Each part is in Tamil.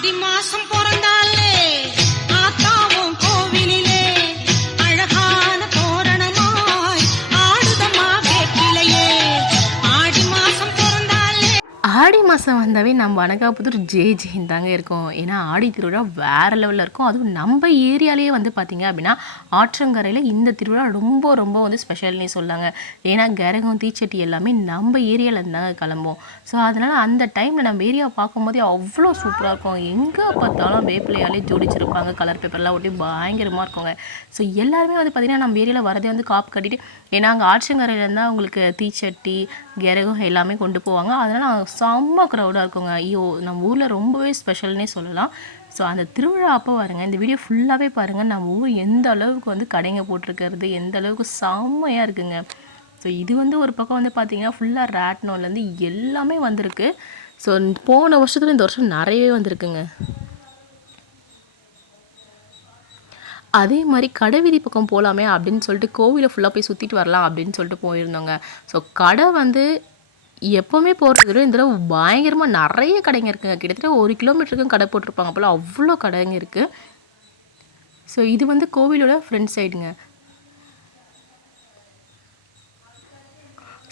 ஆடி மாசம் பிறந்தாலே மாதம் வந்தாவே நம்ம அனகாபுத்தூர் ஜே ஜெயின் தாங்க இருக்கும். ஏன்னா ஆடி திருவிழா வேறு லெவலில் இருக்கும். அதுவும் நம்ம ஏரியாலேயே வந்து பார்த்திங்க அப்படின்னா ஆற்றங்கரையில் இந்த திருவிழா ரொம்ப ரொம்ப வந்து ஸ்பெஷல்னே சொல்லாங்க. ஏன்னா கரகம் தீச்சட்டி எல்லாமே நம்ம ஏரியாவில் தாங்க கிளம்பும். ஸோ அதனால் அந்த டைமில் நம்ம ஏரியாவை பார்க்கும்போதே அவ்வளோ சூப்பராக இருக்கும். எங்கே பார்த்தாலும் வேப்பிலையாலே ஜோடிச்சிருப்பாங்க. கலர் பேப்பர்லாம் ஒட்டி பயங்கரமாக இருக்குங்க. ஸோ எல்லாருமே வந்து பார்த்திங்கன்னா நம்ம ஏரியாவில் வரதே வந்து காப்பு கட்டிட்டு ஏன்னா அங்கே ஆற்றங்கரையில் தான் அவங்களுக்கு தீச்சட்டி கரகம் எல்லாமே கொண்டு போவாங்க. அதனால் செம்ம க்ரௌடாக இருக்குங்க. ஐயோ நம்ம ஊரில் ரொம்பவே ஸ்பெஷல்னே சொல்லலாம். ஸோ அந்த திருவிழா அப்போ பாருங்கள் இந்த வீடியோ ஃபுல்லாகவே பாருங்கள் நம்ம ஊர் எந்த அளவுக்கு வந்து கடைங்க போட்டிருக்கிறது எந்த அளவுக்கு செம்மையாக இருக்குங்க. ஸோ இது வந்து ஒரு பக்கம் வந்து பார்த்தீங்கன்னா ஃபுல்லாக ரேட்னோலேருந்து எல்லாமே வந்திருக்கு. ஸோ போன வருஷத்துல இந்த வருஷம் நிறையவே வந்திருக்குங்க. அதே மாதிரி கடை வீதி பக்கம் போகலாமே அப்படின்னு சொல்லிட்டு கோவிலை ஃபுல்லாக போய் சுற்றிட்டு வரலாம் அப்படின்னு சொல்லிட்டு போயிருந்தோங்க. ஸோ கடை வந்து எப்போவுமே போகிறது இந்த தடவை பயங்கரமாக நிறைய கடைங்க இருக்குங்க. கிட்டத்தட்ட ஒரு கிலோமீட்டருக்கும் கடை போட்டிருப்பாங்க போல். அவ்வளோ கடைங்க இருக்குது ஸோ இது வந்து கோவிலோட ஃப்ரண்ட் சைடுங்க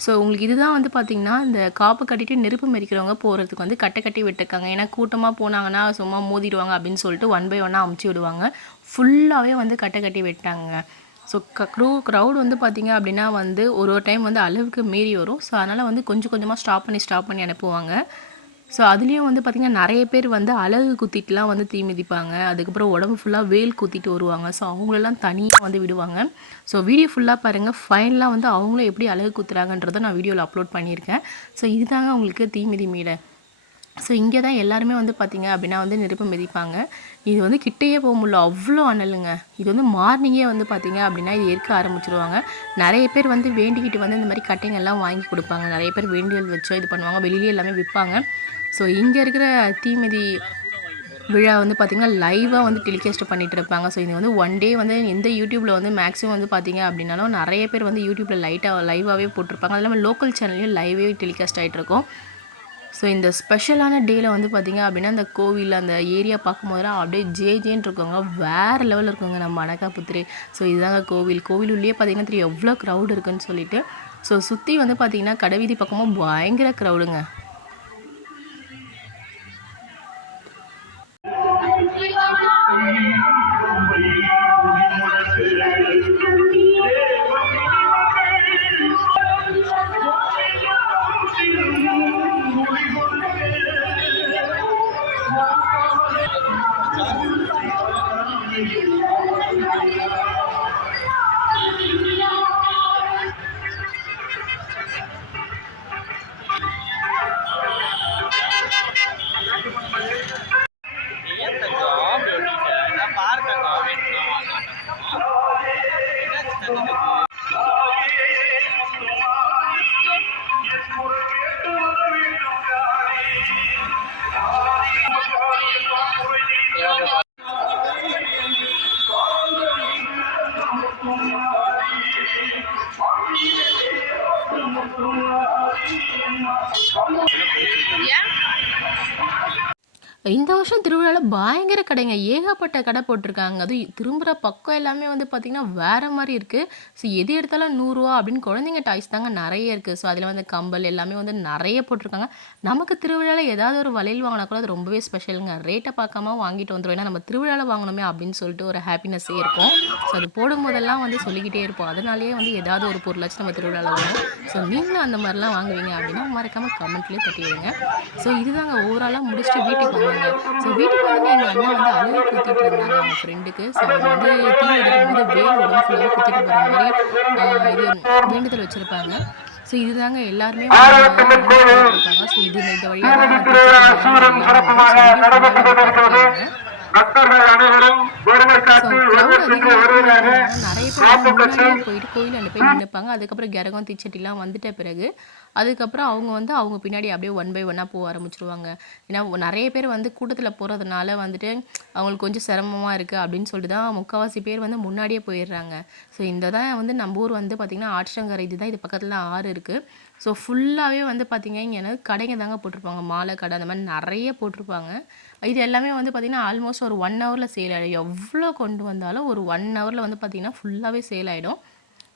ஸோ உங்களுக்கு இதுதான் வந்து பார்த்திங்கன்னா இந்த காப்பு கட்டிட்டு நெருப்பு மெரிக்கிறவங்க போகிறதுக்கு வந்து கட்டை கட்டி விட்டுருக்காங்க. ஏன்னா கூட்டமாக போனாங்கன்னா சும்மா மோதிடுவாங்க அப்படின்னு சொல்லிட்டு ஒன் பை ஒன்னாக அமுச்சு விடுவாங்க. ஃபுல்லாகவே வந்து கட்டை கட்டி விட்டாங்க ஸோ க க்ரூ க்ரௌட் வந்து பார்த்திங்க அப்படின்னா வந்து ஒரு ஒரு டைம் வந்து அளவுக்கு மீறி வரும். ஸோ அதனால் வந்து கொஞ்சம் கொஞ்சமாக ஸ்டாப் பண்ணி ஸ்டாப் பண்ணி அனுப்புவாங்க. ஸோ அதுலேயும் வந்து பார்த்திங்கன்னா நிறைய பேர் வந்து அழகு குத்திட்டுலாம் வந்து தீ மிதிப்பாங்க. அதுக்கப்புறம் உடம்பு ஃபுல்லாக வேல் குத்திட்டு வருவாங்க. ஸோ அவங்களெல்லாம் தனியாக வந்து விடுவாங்க. ஸோ வீடியோ ஃபுல்லாக பாருங்கள் ஃபைனலாக வந்து அவங்களும் எப்படி அழகு குத்துறாங்கன்றதை நான் வீடியோவில் அப்லோட் பண்ணியிருக்கேன். ஸோ இதுதாங்க உங்களுக்கு தீமிதி மீடை ஸோ இங்கே தான் எல்லாருமே வந்து பார்த்திங்க அப்படின்னா வந்து நெருப்பு மிதிப்பாங்க. இது வந்து கிட்டேயே போக முடியல. அவ்வளோ அனலுங்க. இது வந்து மார்னிங்கே வந்து பார்த்திங்க அப்படின்னா இது எரிக்க ஆரம்பிச்சிருவாங்க. நிறைய பேர் வந்து வேண்டிக்கிட்டு வந்து இந்த மாதிரி கட்டைங்கள்லாம் வாங்கி கொடுப்பாங்க. நிறைய பேர் வேண்டியல் வச்சோ இது பண்ணுவாங்க. வெளியிலே எல்லாமே விற்பாங்க. ஸோ இங்கே இருக்கிற தீமிதி விழா வந்து பார்த்திங்கன்னா லைவாக வந்து டெலிகாஸ்ட் பண்ணிகிட்டு இருப்பாங்க. ஸோ இது வந்து ஒன் டே வந்து எந்த யூடியூப்பில் வந்து மேக்ஸிமம் வந்து பார்த்திங்க அப்படின்னாலும் நிறைய பேர் வந்து யூடியூப்பில் லைட்டாக லைவாகவே போட்டிருப்பாங்க. அது இல்லாமல் லோக்கல் சேனல்லையும் லைவே டெலிகாஸ்ட் ஆகிட்டு இருக்கும். ஸோ இந்த ஸ்பெஷலான டேயில் வந்து பார்த்திங்க அப்படின்னா அந்த கோவில் அந்த ஏரியா பார்க்கும்போதெல்லாம் அப்படியே ஜே ஜேன்னு இருக்கவங்க வேறு லெவலில் இருக்குங்க நம்ம அனகாபுத்திரி. ஸோ இதுதாங்க கோவில். கோவில் உள்ளே பார்த்திங்கன்னா தெரியும் எவ்வளோ க்ரௌடு இருக்குன்னு சொல்லிட்டு. ஸோ சுற்றி வந்து பார்த்திங்கன்னா கடைவீதி பக்கமாக பயங்கர க்ரௌடுங்க இந்த வருஷம் திருவிழாவில் பயங்கர கடைங்க. ஏகப்பட்ட கடை போட்டிருக்காங்க. அதுவும் திரும்புகிற பக்கம் எல்லாமே வந்து பார்த்திங்கன்னா வேறு மாதிரி இருக்குது ஸோ எது எடுத்தாலும் நூறுரூவா அப்படின்னு குழந்தைங்க டாய்ஸ் தாங்க நிறைய இருக்குது ஸோ அதில் வந்து கம்பல் எல்லாமே வந்து நிறைய போட்டிருக்காங்க. நமக்கு திருவிழாவில் ஏதாவது ஒரு வளையல் வாங்கினா கூட அது ரொம்பவே ஸ்பெஷலுங்க ரேட்டை பார்க்காம வாங்கிட்டு வந்துடும் ஏன்னா நம்ம திருவிழாவில் வாங்கணுமே அப்படின்னு சொல்லிட்டு ஒரு ஹாப்பினஸ்ஸே இருக்கும். ஸோ அது போடும்போதெல்லாம் வந்து சொல்லிக்கிட்டே இருப்போம். அதனாலேயே வந்து ஏதாவது ஒரு பொருளாச்சும் நம்ம திருவிழாவில் வாங்கும் ஸோ நீங்களும் அந்த மாதிரிலாம் வாங்குவீங்க அப்படின்னா மறக்காமல் கமெண்ட்லேயே தட்டி விடுங்க ஸோ இதுதாங்க ஓவராலாக முடிச்சுட்டு வீட்டுக்கு வந்தாங்க ஸோ வீட்டுக்கு வந்து எங்கள் அண்ணா வந்து அழுகு குத்திட்டு இருந்தாங்க. அவங்க ஃப்ரெண்டுக்கு ஸோ வந்து தீ எடுக்கும் போது வேல் உடம்பு ஃபுல்லாக குத்திட்டு போகிற மாதிரி இது வேண்டுதல் வச்சுருப்பாங்க. ஸோ இதுதாங்க எல்லாருமே ஸோ இது இந்த வழியாக பக்தர்கள் அனைவரும் ஒருவர் காத்து ஒருவர் பின்பு வருவதாக வந்து முன்னாடியே போயிட்டு கோயில் அண்டு போய் நின்றுப்பாங்க அதுக்கப்புறம் கரகம் தீச்சட்டிலாம் வந்துட்ட பிறகு அதுக்கப்புறம் அவங்க வந்து அவங்க பின்னாடி அப்படியே ஒன் பை ஒன்னாக போக ஆரம்பிச்சிருவாங்க. ஏன்னா நிறைய பேர் வந்து கூட்டத்தில் போகிறதுனால வந்துட்டு அவங்களுக்கு கொஞ்சம் சிரமமாக இருக்குது அப்படின்னு சொல்லிட்டு தான் முக்கால்வாசி பேர் வந்து முன்னாடியே போயிடுறாங்க. ஸோ இந்த தான் வந்து நம்ம ஊர் வந்து பார்த்திங்கன்னா ஆற்றங்கரை இதுதான். இது பக்கத்தில் ஆறு இருக்குது ஸோ ஃபுல்லாகவே வந்து பார்த்திங்க இங்கே கடைங்க தாங்க போட்டிருப்பாங்க. மாலை கடை அந்த மாதிரி நிறைய போட்டிருப்பாங்க. இது எல்லாமே வந்து பார்த்திங்கன்னா ஆல்மோஸ்ட் ஒரு ஒன் ஹவரில் சேல் ஆகிடும் எவ்வளோ கொண்டு வந்தாலும் ஒரு ஒன் ஹவரில் வந்து பார்த்திங்கன்னா ஃபுல்லாகவே சேல் ஆகிடும்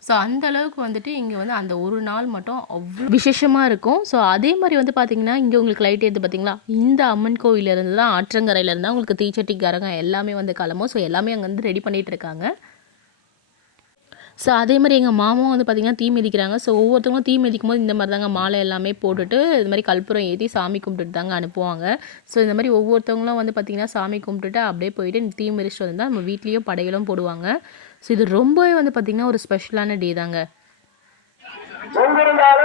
ஸோ அந்த அளவுக்கு வந்துட்டு இங்கே வந்து அந்த ஒரு நாள் மட்டும் அவ்வளோ விசேஷமாக இருக்கும். ஸோ அதே மாதிரி வந்து பார்த்திங்கன்னா இங்கே உங்களுக்கு லைட் எது பார்த்தீங்களா இந்த அம்மன் கோவிலேருந்து தான் ஆற்றங்கரையிலேருந்து தான் உங்களுக்கு தீச்சட்டி கரகம் எல்லாமே வந்து கிளம்பும் ஸோ எல்லாமே அங்கே வந்து ரெடி பண்ணிகிட்டு இருக்காங்க. ஸோ அதே மாதிரி எங்கள் மாமாவும் வந்து பார்த்திங்கன்னா தீ மிதிக்கிறாங்க. ஸோ ஒவ்வொருத்தவங்களும் தீ மிதிக்கும் போது இந்த மாதிரி தாங்க மாலை எல்லாமே போட்டுட்டு இது மாதிரி கற்பூரம் ஏற்றி சாமி கும்பிட்டுட்டு தாங்க அனுப்புவாங்க. ஸோ இந்த மாதிரி ஒவ்வொருத்தவங்களும் வந்து பார்த்திங்கன்னா சாமி கும்பிட்டுட்டு அப்படியே போயிட்டு தீ மிதிச்சிட்டு வந்தால் நம்ம வீட்லேயும் படையலும் போடுவாங்க. ஸோ இது ரொம்பவே வந்து பார்த்திங்கன்னா ஒரு ஸ்பெஷலான டே தாங்க.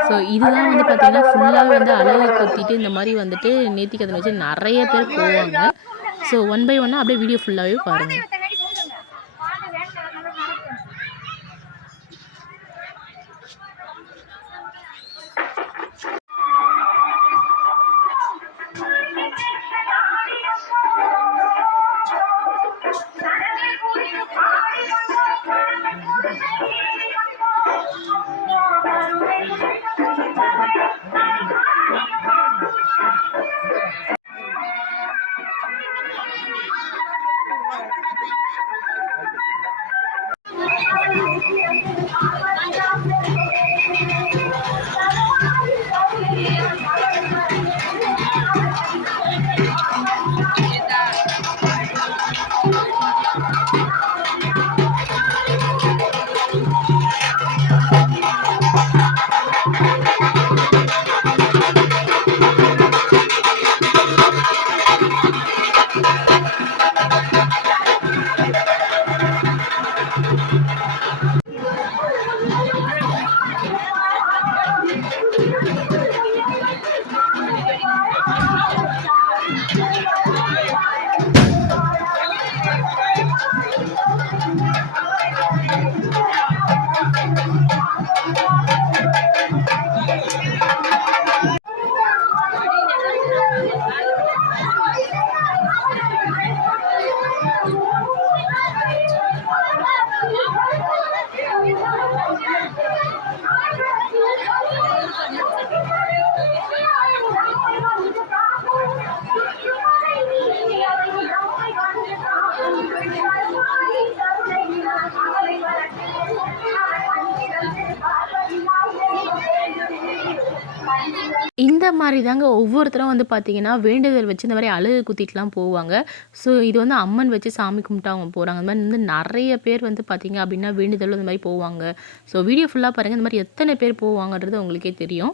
ஸோ இதுதான் வந்து பார்த்திங்கன்னா ஃபுல்லாகவே வந்து அழகு கொத்திட்டு இந்த மாதிரி வந்துட்டு நேத்திக்கதனை வச்சு நிறைய பேர் போவாங்க. ஸோ ஒன் பை ஒன்னாக அப்படியே வீடியோ ஃபுல்லாகவே பாருங்கள் 哎呀，哎呀，哎呀，哎呀。இந்த மாதிரி தாங்க ஒவ்வொருத்தரும் வந்து பார்த்தீங்கன்னா வேண்டுதல் வச்சு இந்த மாதிரி அழகு குத்திட்டுலாம் போவாங்க. ஸோ இது வந்து அம்மன் வச்சு சாமி கும்பிட்டு அவங்க போகிறாங்க இந்த மாதிரி வந்து நிறைய பேர் வந்து பார்த்தீங்க அப்படின்னா வேண்டுதல் இந்த மாதிரி போவாங்க. ஸோ வீடியோ ஃபுல்லாக பாருங்கள் இந்த மாதிரி எத்தனை பேர் போவாங்கன்றது உங்களுக்கே தெரியும்.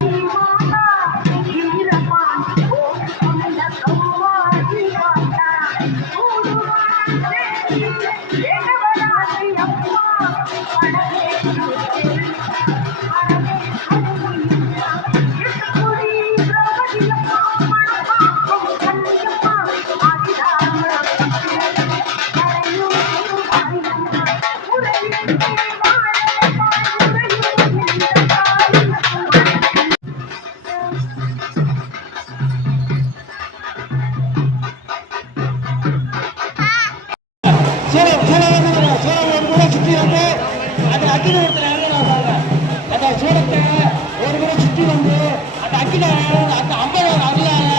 அந்த அம்பாவோட அருளால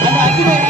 அந்த அக்னியோட